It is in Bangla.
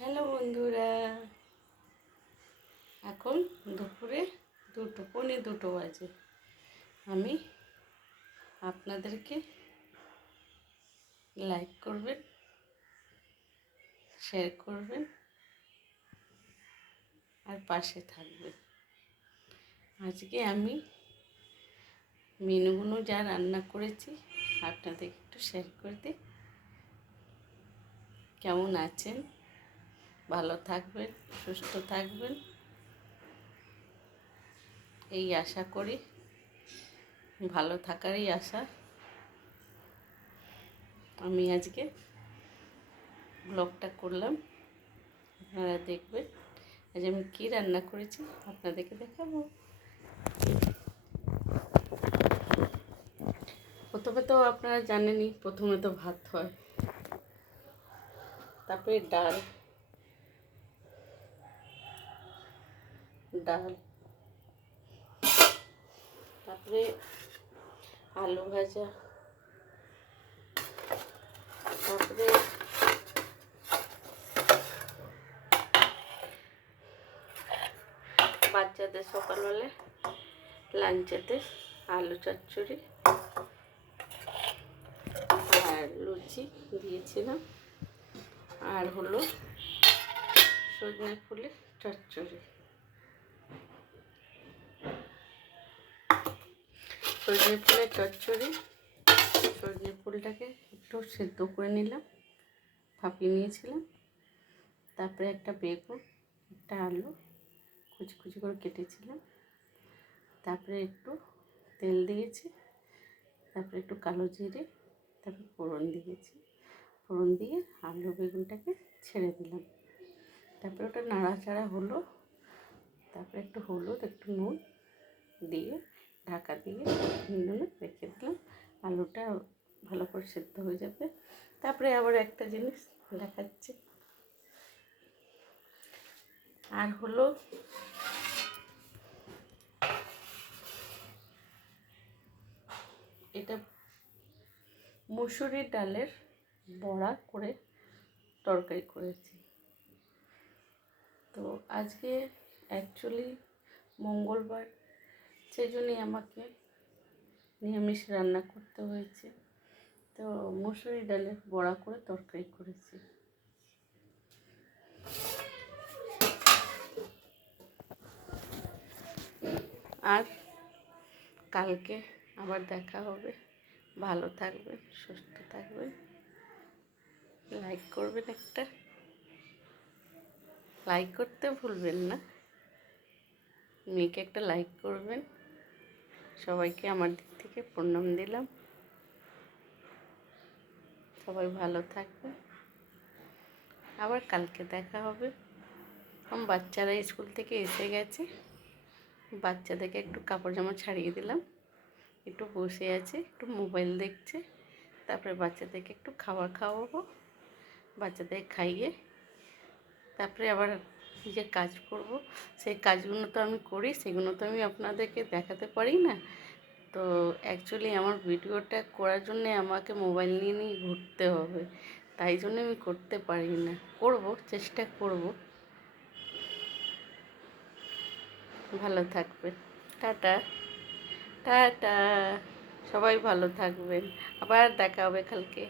হ্যালো বন্ধুরা, এখন দুপুরে 2টো পৌনে 2টো বাজে। আমি আপনাদেরকে লাইক করবেন, শেয়ার করবেন আর পাশে থাকবেন। আজকে আমি মেনুগুলো যা রান্না করেছি আপনাদেরকে একটু শেয়ার করে দিই। কেমন আছেন? ভালো থাকবেন, সুস্থ থাকবেন এই আশা করি, ভালো থাকারই আশা। আমি আজকে ব্লগটা করলাম, আপনারা দেখবেন। আজ আমি কী রান্না করেছি আপনাদেরকে দেখাবো। প্রথমে তো আপনারা জানেনই, প্রথমে তো ভাত হয়, তারপরে ডাল, তারপরে আলু ভাজা, তারপরে বাচ্চাদের সকালবেলা লাঞ্চেতে আলু চচ্চড়ি আর লুচি দিয়েছিলাম, আর হলো সজনে ফুলের চচ্চড়ি। সজনে ফুলের চচ্চড়ি, সজনে ফুলটাকে একটু সেদ্ধ করে নিলাম, ভাপিয়ে নিয়েছিলাম। তারপরে একটা বেগুন, একটা আলু কুচি কুচি করে কেটেছিলাম। তারপরে একটু তেল দিয়েছি, তারপরে একটু কালো জিরে, তারপরে ফোড়ন দিয়েছি। ফোড়ন দিয়ে আলু বেগুনটাকে ছেড়ে দিলাম। তারপরে ওটা নাড়াচাড়া হলো, তারপরে একটু হলুদ, একটু নুন দিয়ে ঢাকা দিয়ে রেখে দিলাম। আলুটা ভালো করে সেদ্ধ হয়ে যাবে। তারপরে আবার একটা জিনিস দেখাচ্ছি, আর হলো এটা মুসুরির ডালের বড়া করে তরকারি করেছি। তো আজকে অ্যাকচুয়ালি মঙ্গলবার, সেই জন্যই আমাকে নিরামিষ রান্না করতে হয়েছে। তো মুসুরি ডালের বড়া করে তরকারি করেছি। আর কালকে আবার দেখা হবে। ভালো থাকবেন, সুস্থ থাকবেন। লাইক করবেন, একটা লাইক করতে ভুলবেন না। মেয়েকে একটা লাইক করবেন। সবাইকে আমার দিক থেকে প্রণাম দিলাম। সবাই ভালো থাকবেন, আবার কালকে দেখা হবে। আমার বাচ্চারা স্কুল থেকে এসে গেছে, বাচ্চাদেরকে একটু কাপড় জামা ছাড়িয়ে দিলাম, একটু বসে আছে, একটু মোবাইল দেখছে। তারপরে বাচ্চাদেরকে একটু খাবার খাওয়াবো, বাচ্চাদের খাইয়ে তারপরে আবার যে কাজ করব, সেই কাজগুলো তো আমি করি, সেগুলো তো আমি আপনাদেরকে দেখাতে পারি না। তো অ্যাকচুয়ালি আমার ভিডিওটা করার জন্যে আমাকে মোবাইল নিয়ে নিয়ে ঘুরতে হবে, তাই জন্য আমি করতে পারি না। করব, চেষ্টা করব। ভালো থাকবেন, টাটা টাটা। সবাই ভালো থাকবেন, আবার দেখা হবে কালকে।